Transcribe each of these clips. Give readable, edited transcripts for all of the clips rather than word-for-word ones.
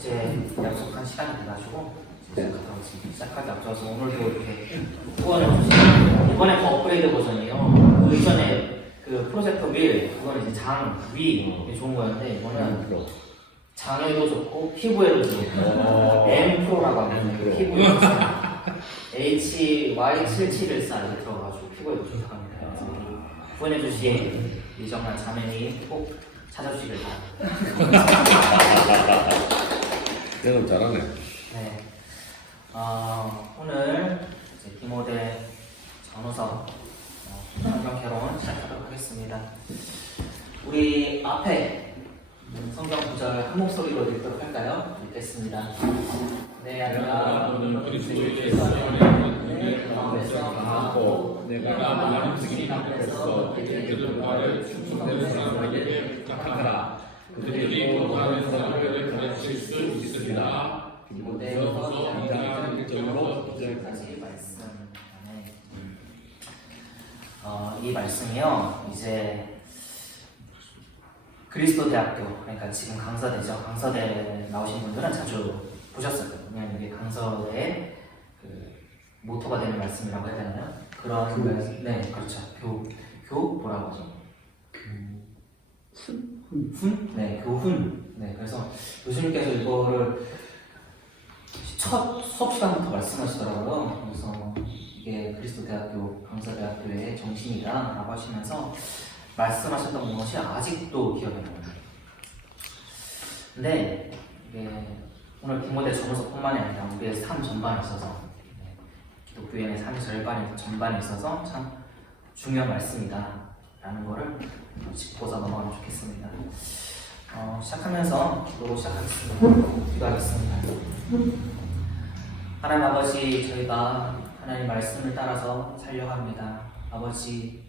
이제 약속한 시간이 돼가지고 시작하기 앞서서 오늘도 이렇게 후원을 주시고 이번에 더 업그레이드 버전이에요. 그 이전에 그 프로젝터 윌 그거는 이제 장, 위 좋은 거였는데 이거는 장에도 좋고 피부에도 좋고 M 프로라고 하거든요. 피부에 HY7714 이렇게 들어가지고 피부에도 좋다고 합니다. 후원해주신 이정란 자매님 꼭 찾아주시길 바랍니다. 얘는 잘하네. 네. 오늘 이제 디모데 전후서 성경 개론 시작하도록 하겠습니다. 우리 앞에 성경 구절 한 목소리로 읽도록 할까요? 읽겠습니다. 내 아들아 그리스도의 마음에서 강하고 내가 많은 앞에서 그들 말을 충성되는 사람에게 부탁하라. 그들이 원하는 사람을 가르칠 수 있습니다. 디모데후서 2장 1절로 2절까지 말씀. 이 말씀이요, 이제 그리스도 대학교, 그러니까 지금 강서대죠. 강서대 나오신 분들은 자주 보셨을 거예요. 왜냐면 이게 강서대의 그 모토가 되는 말씀이라고 해야 되나요? 그런 말씀. 네, 그렇죠. 뭐라고 하죠? 훈? 네, 교훈. 네, 그래서 교수님께서 이거를 첫 수업 시간부터 말씀하시더라고요. 그래서 이게 그리스도 대학교, 강서대학교의 정신이다라고 하시면서 말씀하셨던 것이 아직도 기억에 남아요. 근데 이게 오늘 디모데 전후서뿐만이 아니라 우리의 삶 전반에 있어서 기독교인의 삶의 전반에 있어서 참 중요한 말씀이다라는 거를 짚고서 넘어가면 좋겠습니다. 시작하면서 기도로 시작하겠습니다. 기도하겠습니다. 하나님 아버지, 저희가 하나님 말씀을 따라서 살려고 합니다. 아버지,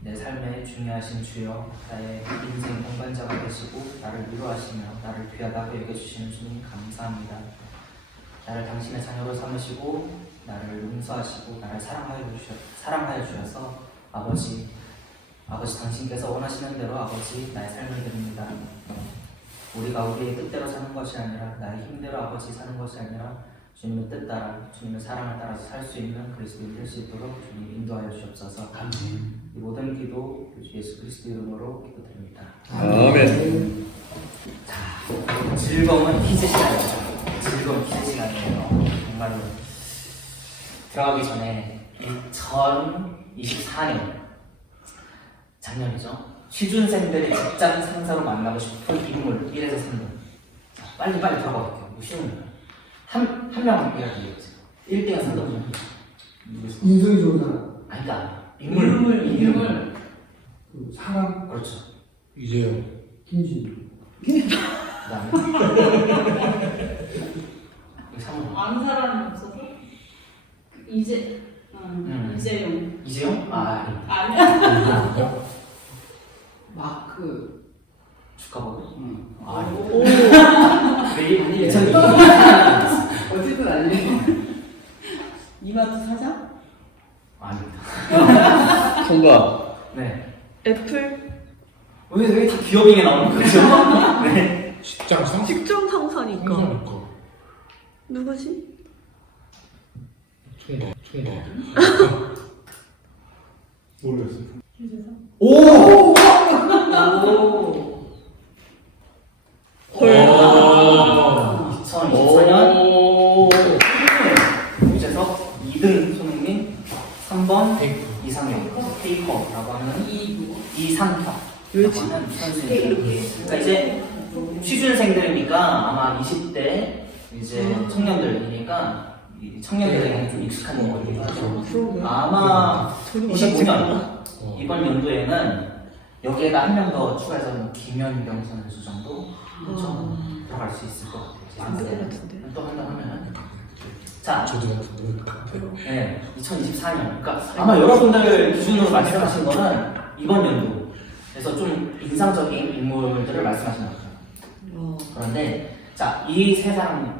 내 삶에 중요하신 주여, 나의 인생 동반자가 되시고 나를 위로하시며 나를 귀하다고 여겨주시는 주님 감사합니다. 나를 당신의 자녀로 삼으시고 나를 용서하시고 나를 사랑하여 주셔서 아버지 당신께서 원하시는 대로 아버지 나의 삶을 드립니다. 우리가 우리의 뜻대로 사는 것이 아니라 나의 힘대로 아버지 사는 것이 아니라 주님의 뜻 따라 주님의 사랑을 따라서 살 수 있는 그리스도인 될 수 있도록 주님 인도하여 주옵소서. 이 모든 기도 예수 그리스도 이름으로 기도드립니다. 아멘. 자, 즐거운 퀴즈 시간이죠. 즐거운 퀴즈 시간이에요. 정말로 들어가기 전에 2024년 작년이죠. 취준생들이 직장 상사로 만나고 싶은 인물 1에서 3등. 자, 빨리 들어가 볼게요. 쉬운 거. 한 명 이야기해주세요. 1등은 3등. 인성이 좋은 사람. 아니다. 인물. 그 사람. 그렇죠. 이제요. 김진우. 그다음에 아는 사람이 없어서? 이재용. 이재용? 아니야. 마크. 축하보고. 오. 왜 2002년 어쨌든 아니네. 이마트 사장? 아닙니다. 통과. 네. 애플 왜 다 기업인에 나오는 거죠? 네. 직장 상사. 직장 상사니까 상사니까. 누구지? 통과. 모르겠어요. 유재석? 오! 헐. 2024년 유재석 2등 손흥민 3번 이상형 페이커라고 하는 이상형라고 하는 선수입니다. 그러니까 이제 취준생들이니까 아마 20대 이제 청년들이니까 청년들에게는 좀 익숙한 용어들이죠. 아마 25년 이번 연도에는 여기에다 한 명 더 추가해서 김연경 선수 정도 좀 들어갈 수 있을 것 같아요. 또 한 번 하면 자, 저도 같은데. 네, 2024년. 그러니까 아마 여러분들 기준으로 말씀하신 거는 이번 연도에서 좀 인상적인 인물들을 말씀하신 것 같아요. 그런데 자, 이 세 사람의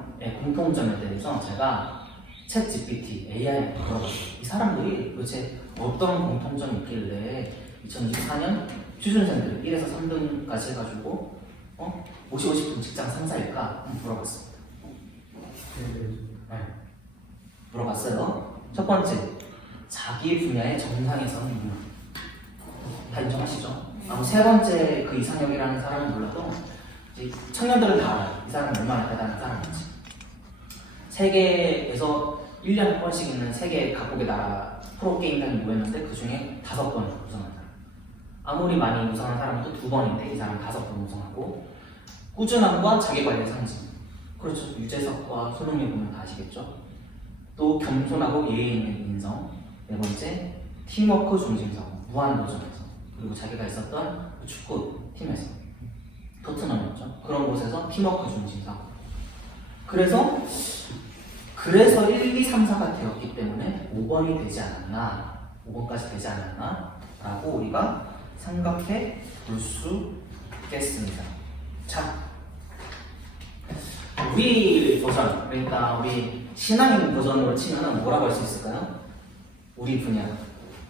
공통점에 대해서 제가 챗 GPT, AI에 물어봤어요. 이 사람들이 도대체 어떤 공통점이 있길래 2024년 취준생들 1에서 3등까지 해가지고 모시고 싶은 직장 상사일까? 한번 물어봤습니다. 네. 물어봤어요. 첫 번째, 자기 분야의 정상에 서는 인물. 다 인정하시죠? 세 번째 그 이상형이라는 사람은 몰라도 이제 청년들은 다 알아요. 이 사람은 얼마나 대단한 사람인지. 세계에서 1년에 한 번씩 있는 세계 각국의 나라 프로게임단이 모였는데 그 중에 5번 우승한 사람. 아무리 많이 우승한 사람도 2번인데 이 사람 5번 우승하고, 꾸준함과 자기관리의 상징. 그렇죠. 유재석과 손흥민 보면 다 아시겠죠? 또 겸손하고 예의 있는 인성. 네 번째, 팀워크 중심성. 무한도전에서. 그리고 자기가 있었던 그 축구 팀에서, 토트넘이었죠. 그런 곳에서 팀워크 중심성. 그래서 1, 2, 3, 4가 되었기 때문에 5번이 되지 않았나, 5번까지 되지 않았나 라고 우리가 생각해 볼 수 있겠습니다. 자, 우리 버전, 그러니까 우리 신앙인 버전으로 치면 뭐라고 할 수 있을까요? 우리 분야,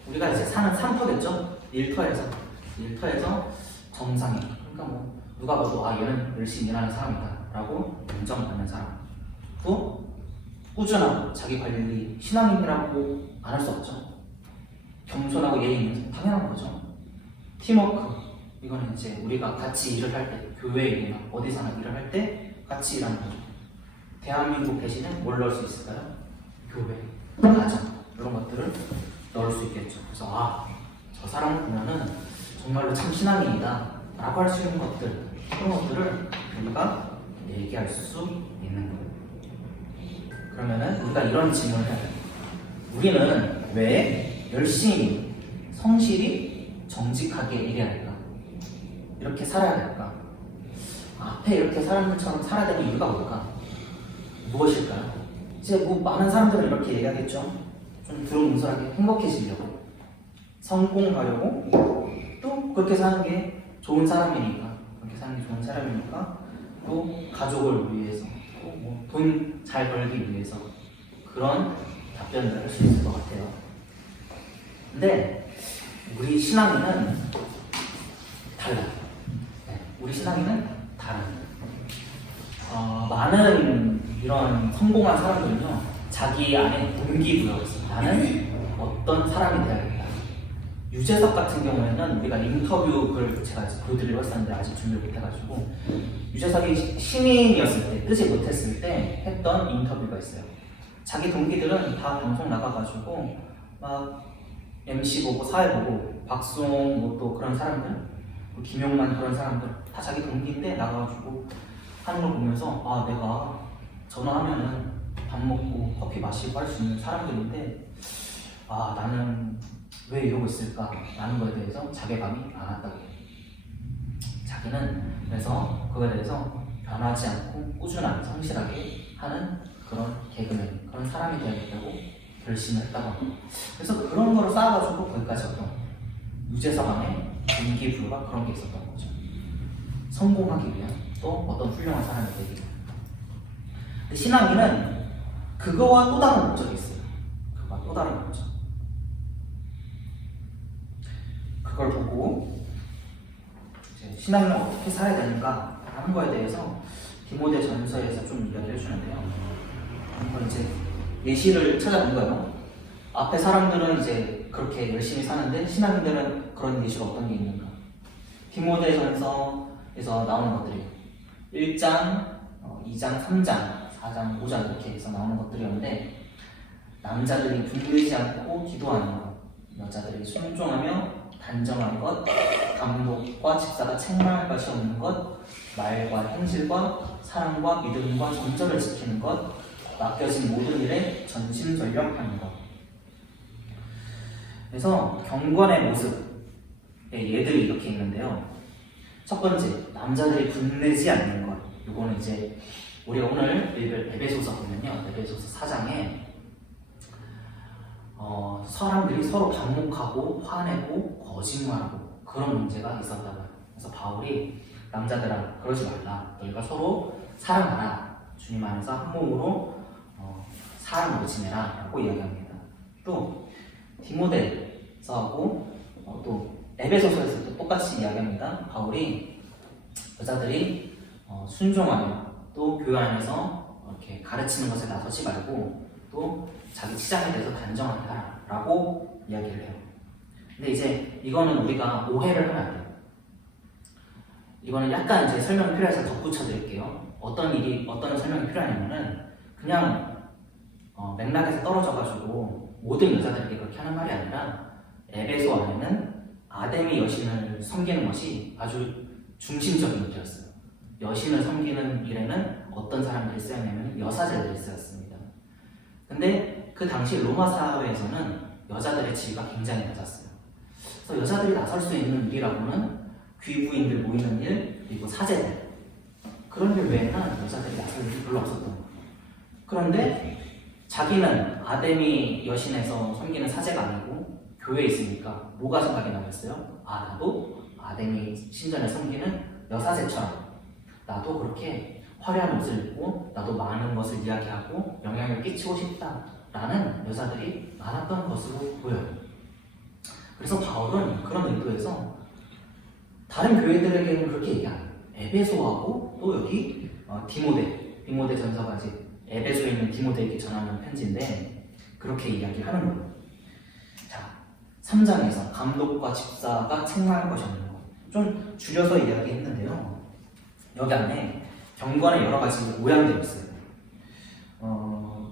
우리가 이제 사는 3터겠죠? 1터에서 정상인, 그러니까 뭐 누가 봐도 얘는 열심히 일하는 사람이다 라고 인정받는 사람. 또 꾸준하고 자기 관리, 신앙인이라고 안 할 수 없죠. 겸손하고 예의 있는, 당연한 거죠. 팀워크, 이거는 이제 우리가 같이 일을 할 때, 교회이나 어디서나 일을 할 때 같이 일하는 거죠. 대한민국 대신에 뭘 넣을 수 있을까요? 교회, 가정, 이런 것들을 넣을 수 있겠죠. 그래서 저 사람 보면은 정말로 참 신앙인이다 라고 할 수 있는 것들, 그런 것들을 우리가 얘기할 수 있는 거예요. 그러면은 우리가 이런 질문을 해야 돼요. 우리는 왜 열심히, 성실히, 정직하게 일해야 할까? 이렇게 살아야 될까? 앞에 이렇게 사람들처럼 살아야 되는 이유가 뭘까? 무엇일까요? 이제 뭐 많은 사람들은 이렇게 얘기하겠죠. 좀 두루뭉술하게 행복해지려고, 성공하려고, 또 그렇게 사는 게 좋은 사람이니까, 또 가족을 위해서, 또 돈 잘 벌기 위해서, 그런 답변을 할 수 있을 것 같아요. 근데 우리 신앙인은 달라요. 네, 우리 신앙인은 다른. 많은 이런 성공한 사람들은요, 자기 안에 동기부여가 있어요. 나는 어떤 사람이 되어야겠다. 유재석 같은 경우에는 우리가 인터뷰를 제가 보여드리려고 했었는데 아직 준비를 못해가지고, 유재석이 신인이었을 때, 뜨지 못했을 때 했던 인터뷰가 있어요. 자기 동기들은 다 방송 나가가지고 막 MC 보고 사회 보고, 박수홍 또 그런 사람들, 김용만 그런 사람들 다 자기 동기인데 나가가지고 하는 걸 보면서 내가 전화하면은 밥 먹고 커피 마시고 할 수 있는 사람들인데 나는 왜 이러고 있을까 라는 거에 대해서 자괴감이 안 왔다고 해요. 자기는 그래서 그거에 대해서 변하지 않고 꾸준하게 성실하게 하는 그런 개그맨, 그런 사람이 되어야겠다고 결심을 했다고 합니다. 그래서 그런 거를 쌓아가지고 거기까지 왔던 거예요. 유재석 안에 동기부여가 그런 게 있었던 거죠. 성공하기 위한, 또 어떤 훌륭한 사람이 되기 위한. 근데 신앙인은 그거와 또 다른 목적이 있어요. 그거와 또 다른 목적. 그걸 보고 이제 신앙인은 어떻게 살아야 되는가 하는 거에 대해서 디모데 전서에서 좀 이야기를 해주는데요. 한번 이제 예시를 찾아본 거예요. 앞에 사람들은 이제 그렇게 열심히 사는데 신앙인들은 그런 예시가 어떤 게 있는가. 디모데 전서에서 나오는 것들이에요. 1장, 2장, 3장, 4장, 5장 이렇게 해서 나오는 것들이었는데, 남자들이 분들지 않고 기도하는 것, 여자들이 순종하며 단정한 것, 감독과 집사가 책망할 것이 없는 것, 말과 행실과 사랑과 믿음과 정절을 지키는 것, 맡겨진 모든 일에 전심전력하는 것. 그래서 경건의 모습의 예들이 이렇게 있는데요. 첫 번째, 남자들이 분내지 않는 것. 이거는 이제 우리가 오늘 읽을 에베소서 보면요, 에베소서 4장에 사람들이 서로 반목하고 화내고 거짓말하고 그런 문제가 있었다고 해요. 그래서 바울이 남자들아 그러지 말라. 너희가 서로 사랑하라. 주님 안에서 한 몸으로 사랑으로 지내라 라고 이야기합니다. 또 디모데서하고 또 에베소서에서도 똑같이 이야기합니다. 바울이 여자들이 순종하며 또 교회 안에서 이렇게 가르치는 것에 나서지 말고 또 자기 치장에 대해서 단정하게 하라라고 이야기를 해요. 근데 이제 이거는 우리가 오해를 하면 안 돼요. 이거는 약간 이제 설명이 필요해서 덧붙여 드릴게요. 어떤 설명이 필요하냐면은 그냥 맥락에서 떨어져가지고 모든 여자들에게 그렇게 하는 말이 아니라 에베소 안에는 아데미 여신을 섬기는 것이 아주 중심적인 일이었어요. 여신을 섬기는 일에는 어떤 사람들이 쓰였냐면 여사제들이 쓰였습니다. 근데 그 당시 로마 사회에서는 여자들의 지위가 굉장히 낮았어요. 그래서 여자들이 나설 수 있는 일이라고는 귀부인들 모이는 일, 그리고 사제들 그런 일 외에는 여자들이 나설 일이 별로 없었던 거예요. 그런데 자기는 아데미 여신에서 섬기는 사제가 아니고 교회에 있으니까 뭐가 생각이 나겠어요? 나도 아데미 신전에 섬기는 여사제처럼 나도 그렇게 화려한 옷을 입고 나도 많은 것을 이야기하고 영향을 끼치고 싶다라는 여자들이 많았던 것으로 보여요. 그래서 바울은 그런 의도에서 다른 교회들에게는 그렇게 얘기 안 해요. 에베소하고 또 여기 디모데 전서가 이제 에베소에 있는 디모데에게 전하는 편지인데 그렇게 이야기하는 거예요. 자, 3장에서 감독과 집사가 책망할 것이 없는 거. 좀 줄여서 이야기했는데요. 여기 안에 경건의 여러 가지 모양들이 있어요.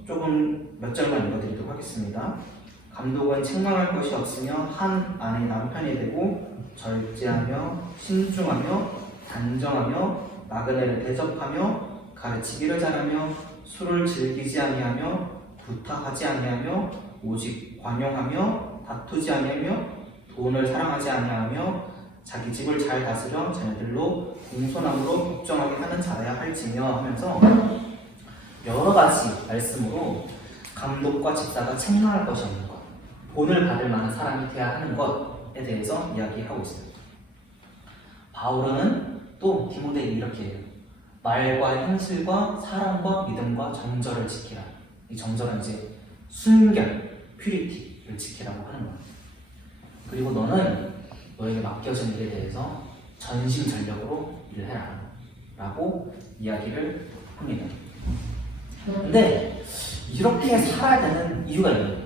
조금 몇 절만 읽어드리도록 하겠습니다. 감독은 책망할 것이 없으며 한 아내 남편이 되고 절제하며 신중하며 단정하며 나그네를 대접하며 가르치기를 잘하며 술을 즐기지 아니하며 구타하지 아니하며 오직 관용하며 다투지 아니하며 돈을 사랑하지 아니하며 자기 집을 잘 다스려 자녀들로 공손함으로 복종하게 하는 자여야 할지며 하면서 여러 가지 말씀으로 감독과 집사가 책망할 것이 없는 것, 본을 받을 만한 사람이 되어야 하는 것에 대해서 이야기하고 있어요. 바울은 또 디모데에게 이렇게 해요. 말과 현실과 사랑과 믿음과 정절을 지키라. 이 정절은 이제 순결, 퓨리티를 지키라고 하는 거예요. 그리고 너는 너에게 맡겨진 일에 대해서 전심전력으로 일을 해라 라고 이야기를 합니다. 근데 이렇게 살아야 되는 이유가 있는 거예요.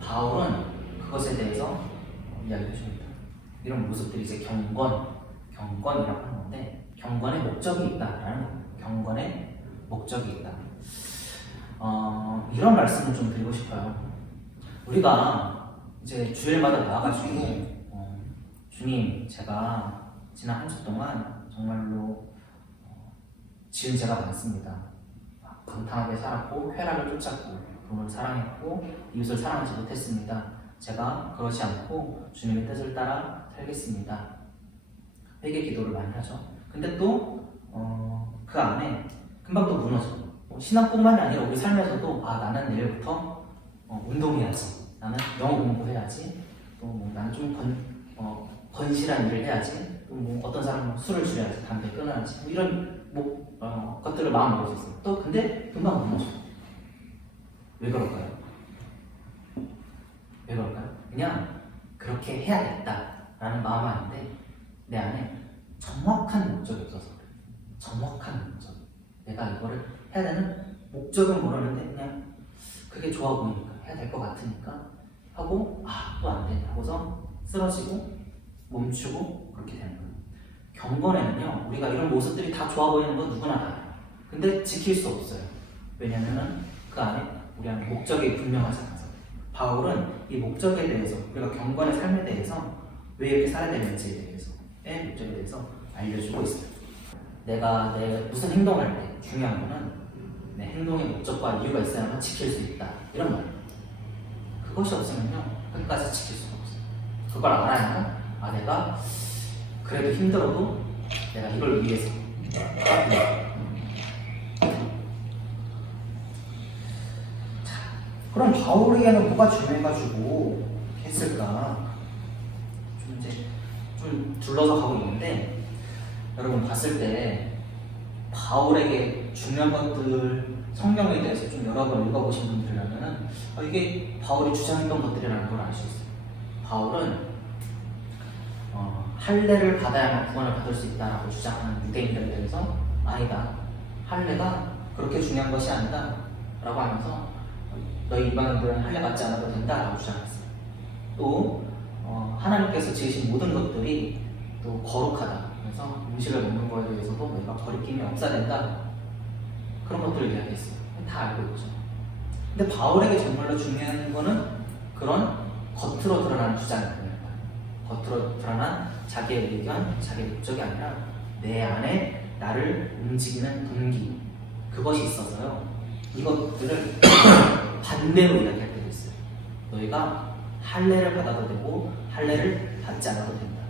바울은 그것에 대해서 이야기해 줍니다. 이런 모습들이 이제 경건이라고 하는 건데 경건의 목적이 있다라는 거예요. 경건의 목적이 있다. 이런 말씀을 좀 드리고 싶어요. 우리가 이제 주일마다 나와가지고 주님, 제가 지난 한 주 동안 정말로 지은 죄가 많습니다. 방탕하게 살았고 쾌락을 쫓았고 돈을 사랑했고 이웃을 사랑하지 못했습니다. 제가 그렇지 않고 주님의 뜻을 따라 살겠습니다. 회개 기도를 많이 하죠. 근데 또 그 안에 금방 또 무너져요. 신앙뿐만이 아니라 우리 삶에서도 나는 내일부터 운동해야지, 나는 영어 공부해야지, 또 나는 좀 건실한 일을 해야지, 또 어떤 사람은 술을 줄여야지, 담배 끊어야지, 이런 것들을 마음 먹을 수 있어요. 또 근데 금방 무너져요. 왜 그럴까요? 그냥 그렇게 해야겠다라는 마음 아닌데 내 안에 정확한 목적이 없어서 그래요. 정확한 목적. 내가 이거를 해야 되는 목적은 모르는데 그냥 그게 좋아 보이니까 해야 될 것 같으니까 하고 또 안 돼 하고서 쓰러지고 멈추고 그렇게 되는 거예요. 경건에는요 우리가 이런 모습들이 다 좋아 보이는 건 누구나 다 알아요. 근데 지킬 수 없어요. 왜냐면은 그 안에 우리 안에 목적이 분명하지 않아서. 바울은 이 목적에 대해서 우리가 경건의 삶에 대해서 왜 이렇게 살아야 되는지에 대해서의 목적에 대해서 알려주고 있어요. 내가 무슨 행동을 할 때 중요한 거는 내 행동의 목적과 이유가 있어야만 지킬 수 있다 이런 말이에요. 그것이 없으면요 끝까지 지킬 수가 없어요. 그걸 알아야만 내가 그래도 힘들어도 내가 이걸 위해서 그럼 바울에게는 뭐가 중요해가지고 했을까? 좀 둘러서 가고 있는데 여러분 봤을 때 바울에게 중요한 것들 성경에 대해서 좀 여러 번 읽어보신 분들이라면 이게 바울이 주장했던 것들이라는 걸 알 수 있어요. 바울은 할례를 받아야만 구원을 받을 수 있다라고 주장하는 유대인들에 대해서 아니다. 할례가 그렇게 중요한 것이 아니다. 라고 하면서 너희 이방인들은 할례 받지 않아도 된다. 라고 주장했어요. 또 하나님께서 지으신 모든 것들이 또 거룩하다. 그래서 음식을 먹는 거에 대해서도 너희가 거리낌이 없어야 된다. 그런 것들을 이야기했어요. 다 알고 있죠. 근데 바울에게 정말로 중요한 거는 그런 겉으로 드러나는 주장이에요. 겉으로 드러난 자기의 의견, 자기의 목적이 아니라 내 안에 나를 움직이는 동기, 그것이 있어서요. 이것들을 반대로 이야기할 때도 있어요. 너희가 할례를 받아도 되고 할례를 받지 않아도 된다.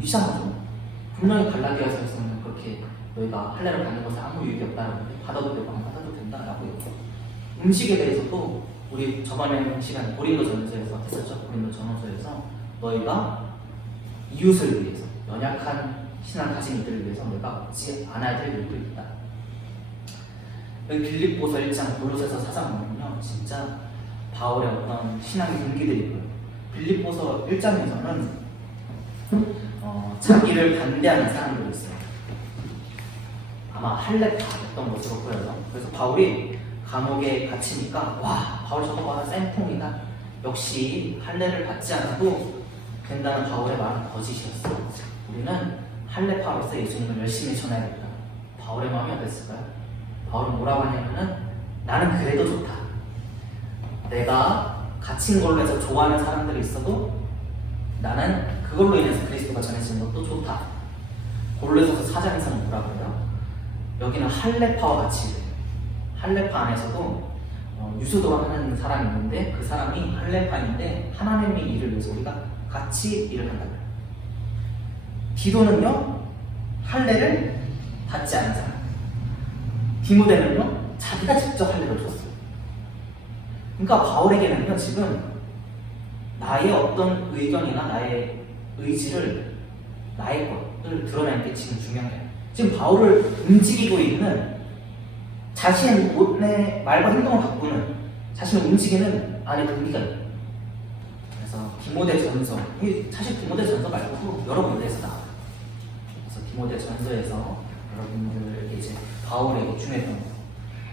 이상하죠? 분명히 갈라디아서에서는 그렇게 너희가 할례를 받는 것에 아무 유익이 없다는데 받아도 되고 안 받아도 된다라고 했고, 음식에 대해서도 우리 저번에 시간에 고린도전서에서 했었죠. 고린도전서에서 너희가 이웃을 위해서, 연약한 신앙 가진 이들을 위해서 너희가 먹지 않아야 될 일도 있다. 여기 빌립보서 1장, 골로새서 4장 보면요, 진짜 바울의 어떤 신앙의 동기들이 있고요. 빌립보서 1장에서는 자기를 반대하는 사람들이 있어요. 아마 할례파였던 것으로 보여요. 그래서 바울이 감옥에 갇히니까 와, 바울 저거 봐라, 쌤통이다. 역시 할례를 받지 않아도 된다는 바울의 말은 거짓이었어. 우리는 할례파로서 예수님을 열심히 전해야겠다. 바울의 마음이 어땠을까요? 바울은 뭐라고 하냐면은 나는 그래도 좋다. 내가 갇힌 걸로 해서 좋아하는 사람들이 있어도 나는 그걸로 인해서 그리스도가 전해지는 것도 좋다. 골로새서 4장에서는 뭐라고 해요? 여기는 할례파와 같이 돼요. 할례파 안에서도 유수도라 하는 사람이 있는데 그 사람이 할례파인데 하나님의 일을 위해서 우리가 같이 일을 한다. 디도는요, 할례를 받지 않은 사람. 디모데는요, 자기가 직접 할례를 줬어요. 그러니까 바울에게는요, 지금 나의 어떤 의견이나 나의 의지를, 나의 것을 드러내는 게 지금 중요한 거예요. 지금 바울을 움직이고 있는 자신의 말과 행동을 바꾸는, 자신을 움직이는 안에 동기가 있어요. 그래서 디모데전서, 사실 디모데전서 말고도 여러 군데에서 나와요. 그래서 디모데전서에서 여러분들에게 이제 바울에게 중요했던 거,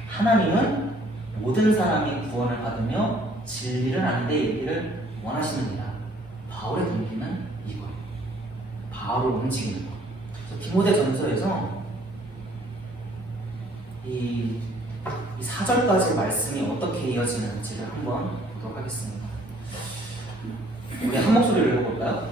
하나님은 모든 사람이 구원을 받으며 진리를 아는 데 이르기를 원하시느니라. 바울의 동기는 이거예요. 바울을 움직이는 거. 그래서 디모데전서에서 이 4절까지 말씀이 어떻게 이어지는지를 한번 보도록 하겠습니다. 우리 한 목소리를 읽어볼까요?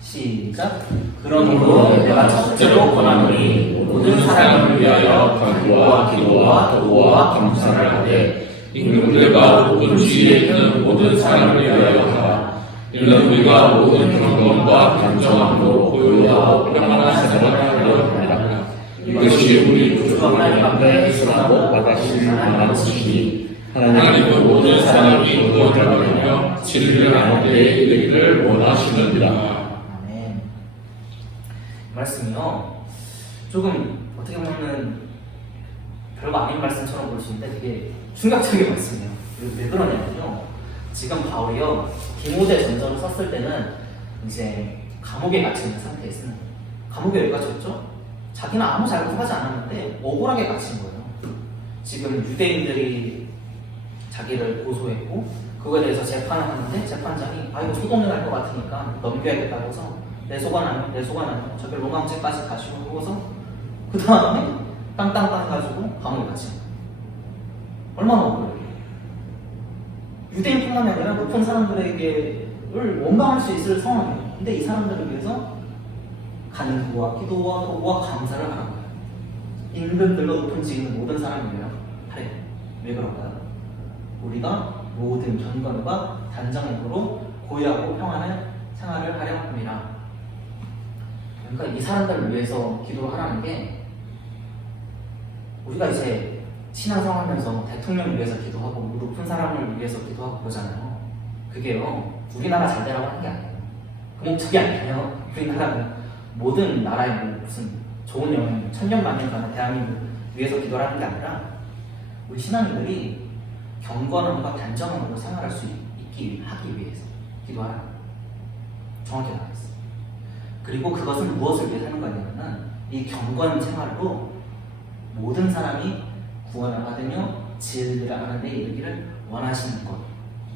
시작. 그러므로 내가 첫째로 권하노니 모든 사람을 위하여 간구와 기도와 도와 감사를 하되 임금들과 모든 주위에 있는 모든 사람을 위하여 하라. 이는 우리가 모든 경건과 단정함으로 고요하고 평안한 생활을 하려 합니다. 이것이 우리 구주 하나님 앞에 선하고 받아들일 만한 것이니 하나님은 모든 사람이 구원을 받으며 진리를 아는 데에 이르기를 원하시느니라. 아멘. 이 말씀이요, 조금 어떻게 보면 별거 아닌 말씀처럼 보일 수 있는데 되게 충격적인 말씀이에요. 왜 그러냐면요, 지금 바울이요, 디모데전서를 썼을 때는 이제 감옥에 갇혀 있는 상태에서, 감옥에 왜 갇혔죠? 자기는 아무 잘못을 하지 않았는데 억울하게 갇힌 거예요. 지금 유대인들이 자기를 고소했고 그거에 대해서 재판을 하는데 재판장이 이거 소동을 할 것 같으니까 넘겨야겠다고 해서 내 소관 아니고 저기 로망죄까지 가시고 그거서 그 다음에 땅땅땅 가지고 감옥에 갇힌 거예요. 얼마나 억울해요. 유대인뿐만이 아니라 높은 사람들에게를 원망할 수 있을 상황이에요. 근데 이 사람들을 위해서 간구와 기도와 도와 감사를 하는 거예요. 임금들과 높은 지위는 모든 사람이에요. 하래. 왜 그럴까요? 우리가 모든 경건과 단정함으로 고요하고 평안한 생활을 하려 합니다. 그러니까 이 사람들을 위해서 기도를 하라는 게, 우리가 이제 신앙생활하면서 대통령을 위해서 기도하고 높은 사람을 위해서 기도하고 그러잖아요. 그게요, 우리나라 잘 되라고 하는 게 아니에요. 그 목적이 아니에요. 우리나라는 모든 나라에 무슨 좋은 영향, 천년만년 가는 대한민국 위해서 기도를 하는 게 아니라 우리 신앙인들이 경건함과 단정함으로 생활할 수 하기 위해서 기도하라. 정확히 나와있어요. 그리고 그것은 무엇을 위해 하는 거냐면은 이 경건 생활도 모든 사람이 구원을 받으며 진리를 아는 데 이르기를 원하시는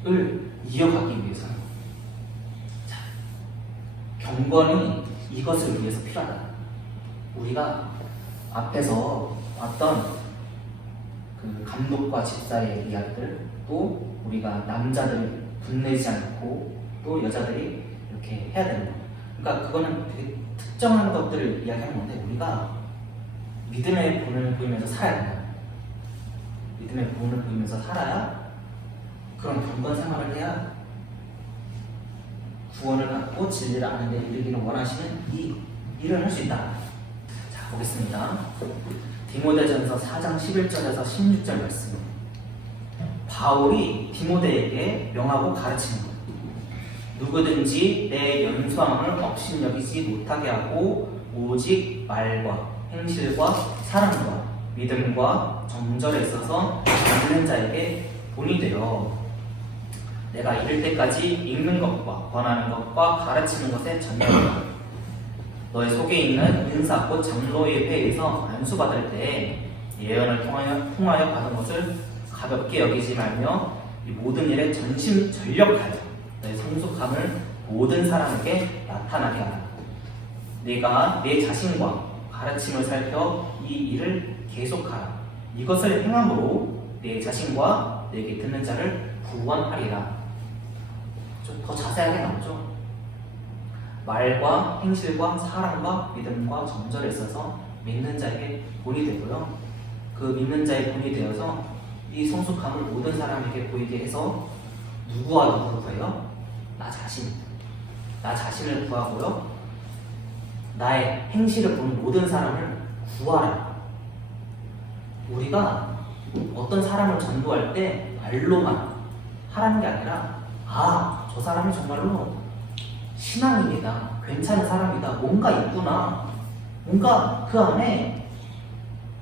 것을 이어가기 위해서는 자, 경건이 이것을 위해서 필요하다. 우리가 앞에서 봤던 그 감독과 집사의 이야기들, 또 우리가 남자들이 분내지 않고 또 여자들이 이렇게 해야 되는 거. 그러니까 그거는 되게 특정한 것들을 이야기하는 건데 우리가 믿음의 본을 보이면서 살아야 된다. 믿음의 본을 보이면서 살아야 그런 경건 생활을 해야 구원을 받고 진리를 아는 데 이르기를 원하시는 이 일을 할 수 있다. 자, 보겠습니다. 디모데전서 4장 11절에서 16절 말씀. 바울이 디모데에게 명하고 가르치는 것. 누구든지 내 연수함을 업신여기지 못하게 하고 오직 말과 행실과 사랑과 믿음과 정절에 있어서 믿는 자에게 본이 되어 내가 이를 때까지 읽는 것과 권하는 것과 가르치는 것에 전념하라. 너의 속에 있는 인사 곧 장로의 회에서 안수받을 때 예언을 통하여 받은 것을 가볍게 여기지 말며 이 모든 일에 전심전력하여 너의 성숙함을 모든 사람에게 나타나게 하라. 네가 내 자신과 가르침을 살펴 이 일을 계속하라. 이것을 행함으로 내 자신과 내게 듣는 자를 구원하리라. 좀 더 자세하게 나오죠. 말과 행실과 사랑과 믿음과 정절에 있어서 믿는 자에게 본이 되고요. 그 믿는 자의 본이 되어서 이 성숙함을 모든 사람에게 보이게 해서 누구와 누구를 구해요? 나 자신을 구하고요. 나의 행실을 보는 모든 사람을 구하라. 우리가 어떤 사람을 전도할 때 말로만 하라는 게 아니라 저 사람이 정말로 신앙인이다, 괜찮은 사람이다, 뭔가 있구나, 뭔가 그 안에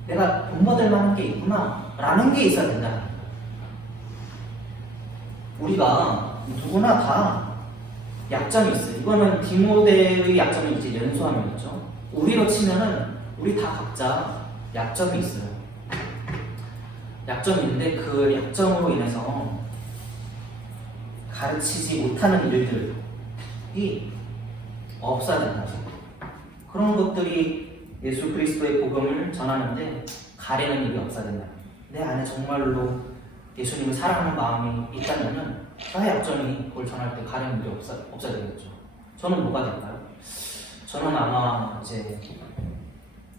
내가 본받을 만한 게 있구나 라는 게 있어야 된다. 우리가 누구나 다 약점이 있어요. 이거는 디모데의 약점이 이제 연수함이었죠. 우리로 치면은 우리 다 각자 약점이 있어요. 약점이 있는데 그 약점으로 인해서 가르치지 못하는 일들이 없어야 된다고. 그런 것들이 예수 그리스도의 복음을 전하는데 가리는 일이 없어야 된다. 내 안에 정말로 예수님을 사랑하는 마음이 있다면은 나의 약점이 그걸 전할 때 가리는 일이 없어야 되겠죠. 저는 뭐가 될까요? 저는 아마 이제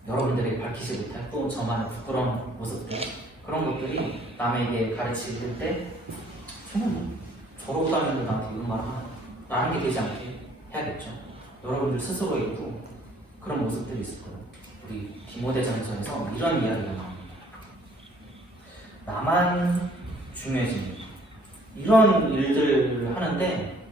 여러분들에게 밝히지 못할 또 저만의 부끄러운 모습들, 그런 것들이 남에게 가르칠 때 저는 저러고 다니는데 나한테 이런 말을 하나? 라는 게 되지 않게 해야겠죠. 여러분들 스스로에도 그런 모습들이 있을 거예요. 우리 디모데전서에서 이런 이야기가 나옵니다. 나만 중요해집니다. 이런 일들을 하는데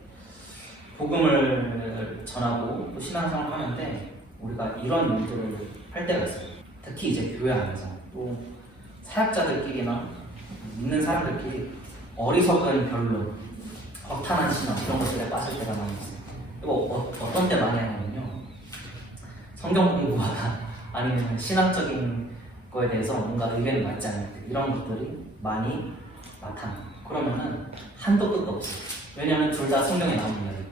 복음을 전하고 또 신앙생활을 하는데 우리가 이런 일들을 할 때가 있어요. 특히 이제 교회 안에서 또 사역자들끼리나 믿는 사람들끼리 어리석은 변론, 허탄한 신앙 이런 것들에 빠질 때가 많이 있어요. 이거 어떤 때 많이 하냐면요, 성경 공부하다 아니면 신앙적인 거에 대해서 뭔가 의견이 맞지 않을 때 이런 것들이 많이 나타나요. 그러면은 한도 끝도 없어요. 왜냐하면 둘 다 성경에 나오는 이야기예요.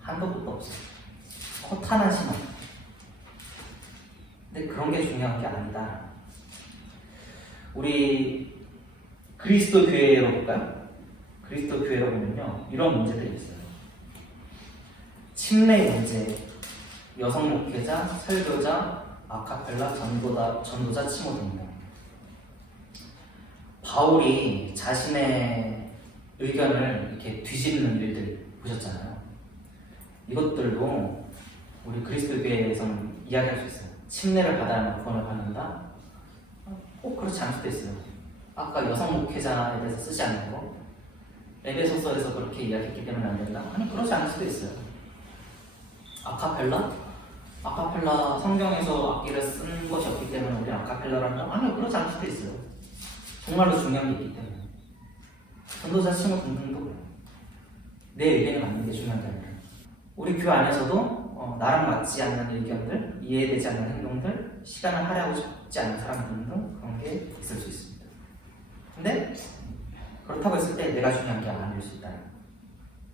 한도 끝도 없어요. 허탄한 신앙. 근데 그런 게 중요한 게 아니다. 우리 그리스도 교회로 볼까요? 그리스도 교회로 보면요, 이런 문제들이 있어요. 침례 문제, 여성 목회자, 설교자, 아카펠라, 전도자 칭호 등등. 바울이 자신의 의견을 이렇게 뒤집는 일들 보셨잖아요. 이것들도 우리 그리스도 교회에서는 이야기할 수 있어요. 침례를 받아야 구원을 받는다? 꼭 그렇지 않을 수도 있어요. 아까 여성 목회자에 대해서 쓰지 않는 거, 에베소서에서 그렇게 이야기했기 때문에 안 된다? 아니, 그러지 않을 수도 있어요. 아카펠라? 아카펠라 성경에서 악기를 쓴 것이 없기 때문에 우리 아카펠라를 한다? 아니요, 그러지 않을 수도 있어요. 정말로 중요한 게 있기 때문에. 전도자 칭호 등등도 그래요. 내 의견이 맞는 게 중요한 게 아니라. 우리 교회 안에서도 나랑 맞지 않는 의견들, 이해되지 않는 행동들, 시간을 할애하고 싶지 않은 사람들 등 그런 게 있을 수 있습니다. 근데 그렇다고 했을 때 내가 중요한 게 아닐 수 있다.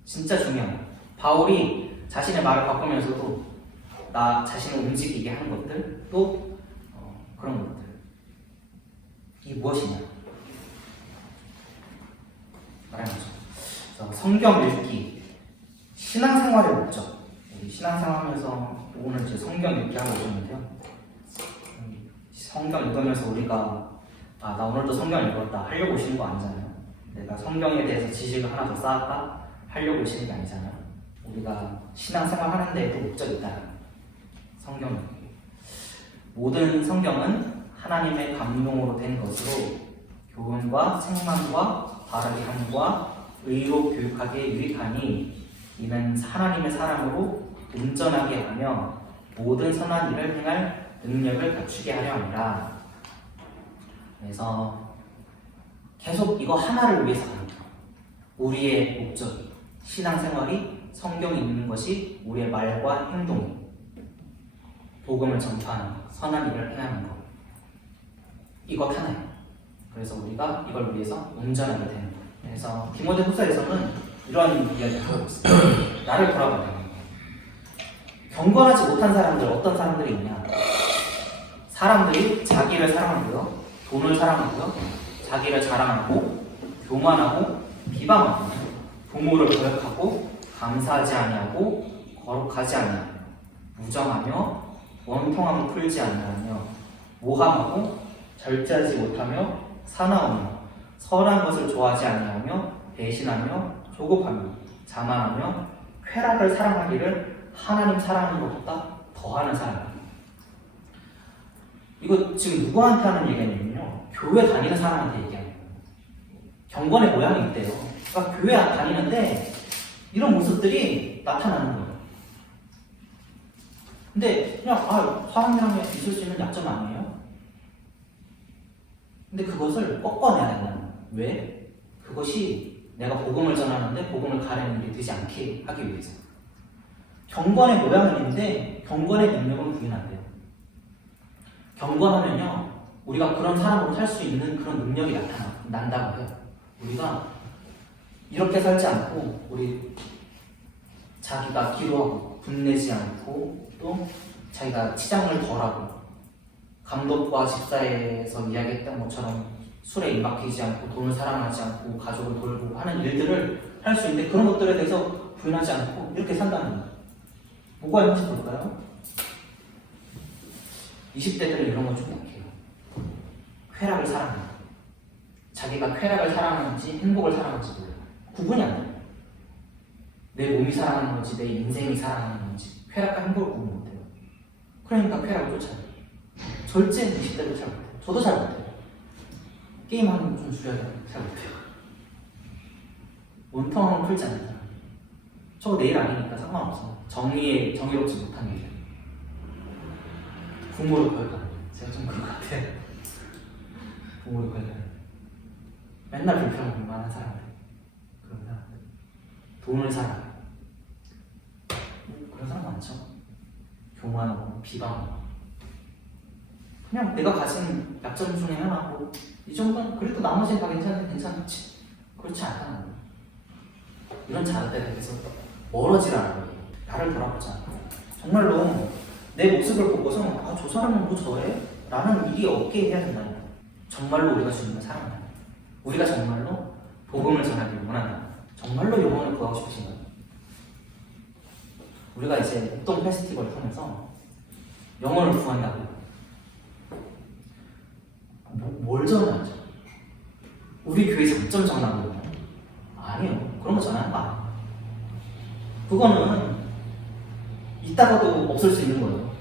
진짜 중요한 거. 바울이 자신의 말을 바꾸면서도 나 자신을 움직이게 하는 것들, 또 그런 것들. 이게 무엇이냐? 말하는 거죠. 그래서 성경 읽기, 신앙생활의 목적. 우리 신앙생활하면서 오늘 이제 성경 읽기 하고 오셨는데요. 성경 읽으면서 우리가 나 오늘도 성경 읽었다 하려고 오시는 거 아니잖아요. 내가 성경에 대해서 지식을 하나 더 쌓았다 하려고 오시는 게 아니잖아요. 우리가 신앙생활 하는 데에도 목적이 있다. 성경 읽기. 모든 성경은 하나님의 감동으로 된 것으로 교훈과 책망과 바르게 함과 의로 교육하기에 유익하니 이는 하나님의 사람으로 온전하게 하며 모든 선한 일을 행할 능력을 갖추게 하려 합니다. 그래서 계속 이거 하나를 위해서 합니다. 우리의 목적이 신앙생활이 성경이 있는 것이 우리의 말과 행동이 복음을 전파하는 것, 선한 일을 행하는 것, 이것 하나예요. 그래서 우리가 이걸 위해서 온전하게 되는 거예요. 그래서 디모데후서에서는 이런 이야기를 하고 있어요. 나를 돌아보는 거예요. 경건하지 못한 사람들, 어떤 사람들이 있냐? 사람들이 자기를 사랑하고요, 돈을 사랑하고요, 자기를 자랑하고, 교만하고, 비방하고, 부모를 거역하고, 감사하지 아니하고, 거룩하지 아니하며, 무정하며, 원통함을 풀지 아니하며, 모함하고, 절제하지 못하며, 사나우며, 선한 것을 좋아하지 아니하며, 배신하며, 조급하며, 자만하며, 쾌락을 사랑하기를 하나님 사랑하는 것보다 더하는 사람이에요. 이거 지금 누구한테 하는 얘기냐면요, 교회 다니는 사람한테 얘기하는 거예요. 경건의 모양이 있대요. 그러니까 교회 다니는데 이런 모습들이 나타나는 거예요. 근데 그냥 사람이랑 있을 수 있는 약점 아니에요? 근데 그것을 꺾어내야 된다는. 왜? 그것이 내가 복음을 전하는데 복음을 가리는 일이 되지 않게 하기 위해서. 경건의 모양은 있는데 경건의 능력은 부인 안 돼요. 경건하면요, 우리가 그런 사람으로 살 수 있는 그런 능력이 난다고 해요. 우리가 이렇게 살지 않고 우리 자기가 기도하고 분내지 않고 또 자기가 치장을 덜하고 감독과 집사에서 이야기했던 것처럼 술에 입막히지 않고 돈을 사랑하지 않고 가족을 돌보고 하는 일들을 할 수 있는데 그런 것들에 대해서 부인하지 않고 이렇게 산다는 거예요. 뭐가 있는지 볼까요? 20대들은 이런 건 좀 약해요. 쾌락을 사랑해요. 자기가 쾌락을 사랑하는지 행복을 사랑하는지 몰라요. 구분이 안 돼요. 내 몸이 사랑하는 건지 내 인생이 사랑하는 건지 쾌락과 행복을 구분 못해요. 그러니까 쾌락을 쫓아요. 절제 20대도 잘 못해요. 저도 잘 못해요. 게임하는 거 좀 줄여야 돼요. 잘 못해요. 원통은 풀지 않는다. 저거 내일 아니니까 상관없어. 정의롭지 못한 일. 부모를 거역하는 거. 제가 좀 그런 것 같아요. 부모를 거역하는 거. 맨날 불평을 많은 사람들. 그런 사람들. 돈을 사랑해요. 그런 사람 많죠. 교만하고 비방하고. 그냥 내가 가진 약점 중에 하나고 이 정도는 그래도 나머지는 다 괜찮지. 그렇지 않다는 거예요. 이런 자들에 대해서 멀어지라는 거예요. 나를 돌아보자. 정말로 내 모습을 보고서 저 사람은 뭐 저래? 라는 일이 없게 해야 된다는 거예요. 정말로 우리가 주님을 사랑한다. 우리가 정말로 복음을 전하기를 원한다. 정말로 영혼을 구하고 싶으신가요? 우리가 이제 목동 페스티벌을 통해서 영혼을 구한다고요. 뭘 전하죠? 우리 교회 장점 전하는 거예요? 아니에요. 그런 거 전하는 거 아니에요. 그거는 있다가도 없을 수 있는 거예요.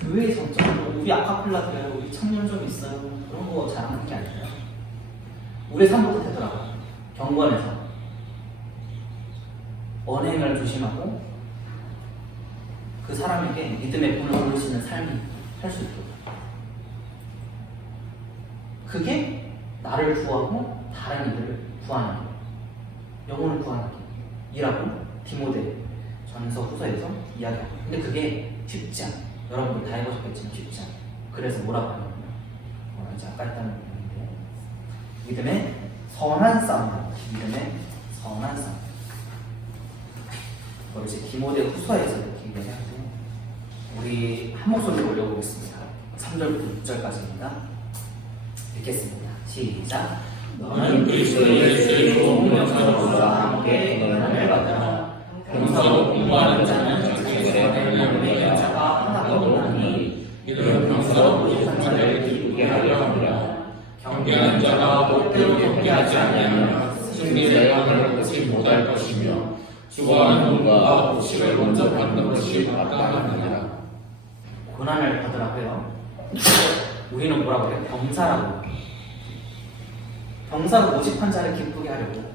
교회의 장점은 우리 아카펠라 돼요, 우리 청년 좀 있어요. 그런 거 잘하는 게 아니에요. 우리 삶부터 되더라고요. 경건해서 언행을 조심하고 그 사람에게 믿음의 본을 보일 수 있는 삶이 살 수 있도록. 그게 나를 구하고 다른 이들을 구하는 거예요. 영혼을 구하는 게 일하고 디모데 전서 후서에서 이야기하고. 근데 그게 쉽지 않아요. 여러분들 다 해보셨겠지만 쉽지 않아요. 그래서 뭐라고 하냐면 이제 아까 했다는 얘기인데 믿음의 선한 싸움이라고. 믿음의 선한 싸움. 그걸 이제 디모데 후서에서 이렇게 얘기하고 우리 한 목소리로 올려보겠습니다. 3절부터 6절까지입니다. 읽겠습니다. 시작. 너는 그리스도 예수의 좋은 명사로서 함께 고난을 받으라. 병사로 공부하는 자는 자기의 몸의 연차가 하나도 없나니 이런 병사로 부족한 자를 기쁘게 하려 합니다. 경계하는 자가 복대로 경계하지 아니하면 승리의 영광을 얻지 못할 것이며 죽어가는 몸과 복식을 먼저 받는 것이 마땅하느니라. 고난을 받으라고요. 우리는 뭐라고 해요? 병사라고. 병사로 모집한 자를 기쁘게 하려고.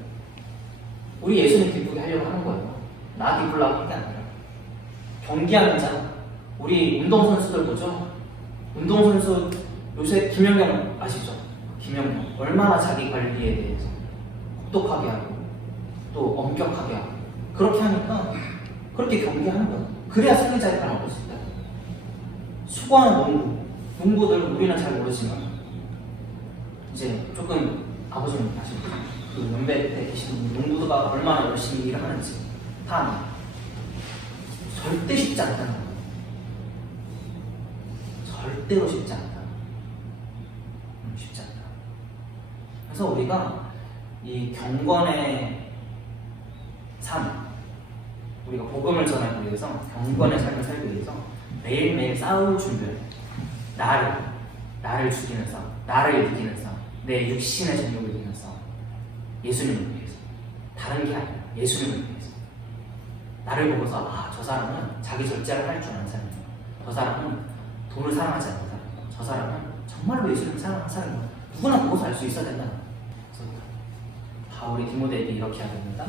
우리 예수님 기쁘게 하려고 하는 거예요. 나 기쁘려고 하는 게 아니라. 경기하는 자. 우리 운동선수들 보죠? 운동선수 요새 김연경 아시죠? 김연경. 얼마나 자기 관리에 대해서 혹독하게 하고 또 엄격하게 하고 그렇게 하니까 그렇게 경기하는 거예요. 그래야 승리자리를 얻을 수 있다. 수고하는 농부들 우리는 잘 모르지만 이제 조금 아버지는 아시죠? 그 연배 때 계신 농부가 얼마나 열심히 일을 하는지 다 아니에요. 절대 쉽지 않다는 거예요. 절대로 쉽지 않다. 쉽지 않다. 그래서 우리가 이 경건의 삶, 우리가 복음을 전하기 위해서 경건의 삶을 살기 위해서 매일매일 싸울 준비를 해요. 나를 죽이는 싸움, 나를 이기는 싸움, 내 육신의 정욕을 이기는 싸움. 예수님을 위해서. 다른 게 아니라 예수님을 위해서. 나를 보고서 저 사람은 자기 절제를 할 줄 아는 사람이야. 저 사람은 돈을 사랑하지 않는 사람이야. 저 사람은 정말로 예수님을 사랑하는 사람이야. 누구나 보고서 알 수 있어야 된다. 그래서 바울이 디모데에게 이렇게 하랍니다.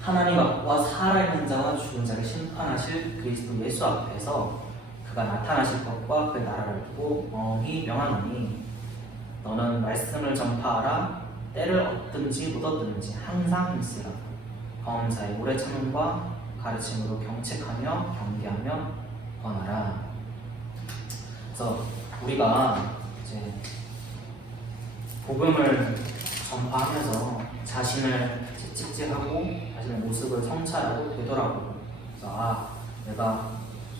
하나님 앞과 살아있는 자와 죽은 자를 심판하실 그리스도 예수 앞에서 그가 나타나실 것과 그 나라를 두고 멍이 명하노니 너는 말씀을 전파하라. 때를 얻든지 못 얻든지 항상 힘쓰라. 검사의 오래 참음과 가르침으로 경책하며 경계하며 권하라. 그래서 우리가 이제 복음을 전파하면서 자신을 채찍질하고 자신의 모습을 성찰하고 되돌아보고 그래서 내가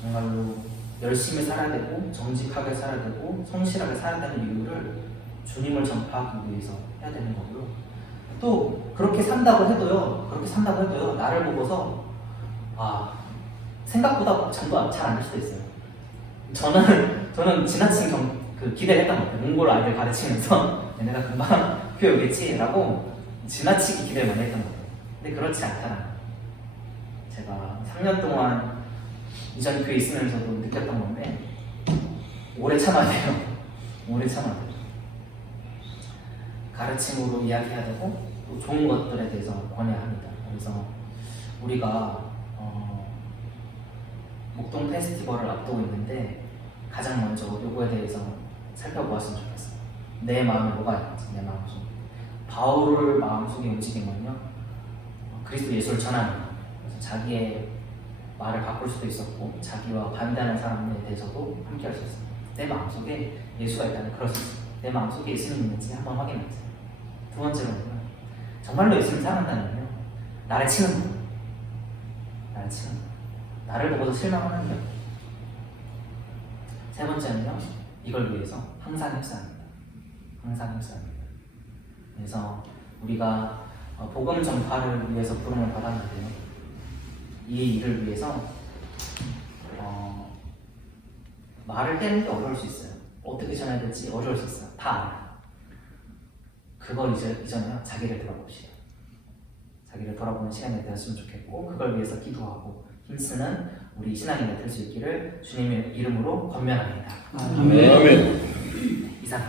정말로 열심히 살아야 되고 정직하게 살아야 되고 성실하게 살아야 되는 이유를 주님을 전파하기 위해서 해야 되는 거고요. 또 그렇게 산다고 해도요 나를 보고서 생각보다 잠도 잘 안 들 수도 있어요. 저는 지나친 기대를 했던 것 같아요. 몽골 아이들 가르치면서 내가 금방 교회 오겠지라고 지나치게 기대를 많이 했던 것 같아요. 근데 그렇지 않잖아요. 제가 3년 동안 이전 교회 있으면서도 느꼈던 건데 오래 참아야 돼요. 오래 참아야 돼요. 가르침으로 이야기해야 되고 또 좋은 것들에 대해서 권해야 합니다. 그래서 우리가 목동 페스티벌을 앞두고 있는데 가장 먼저 요거에 대해서 살펴보았으면 좋겠어요. 내 마음에 뭐가 있는지, 내 마음속에. 바울을 마음속에 움직인 건요, 그리스도 예수를 전하는 거. 그래서 자기의 말을 바꿀 수도 있었고, 자기와 반대하는 사람에 대해서도 함께 할 수 있어요. 내 마음속에 예수가 있다면 그럴 수 있어요. 내 마음속에 예수님이 있는지 한번 확인해보세요. 두 번째로는요, 정말로 예수를 사랑한다면요, 나를 치는 거예요. 나를 치는 거예요. 나를 보고도 실망하는 거예요. 세 번째는요, 이걸 위해서 항상 협상합니다. 항상 협상합니다. 그래서 우리가 복음 전파를 위해서 부름을 받았는데요, 이 일을 위해서 말을 떼는 게 어려울 수 있어요. 어떻게 전해야 될지 어려울 수 있어요. 다 알아요. 그걸 이전에요, 자기를 돌아봅시다. 자기를 돌아보는 시간이 되었으면 좋겠고, 그걸 위해서 기도하고 힘쓰는 우리 신앙인이 될 수 있기를 주님의 이름으로 권면합니다. 아멘. 이상.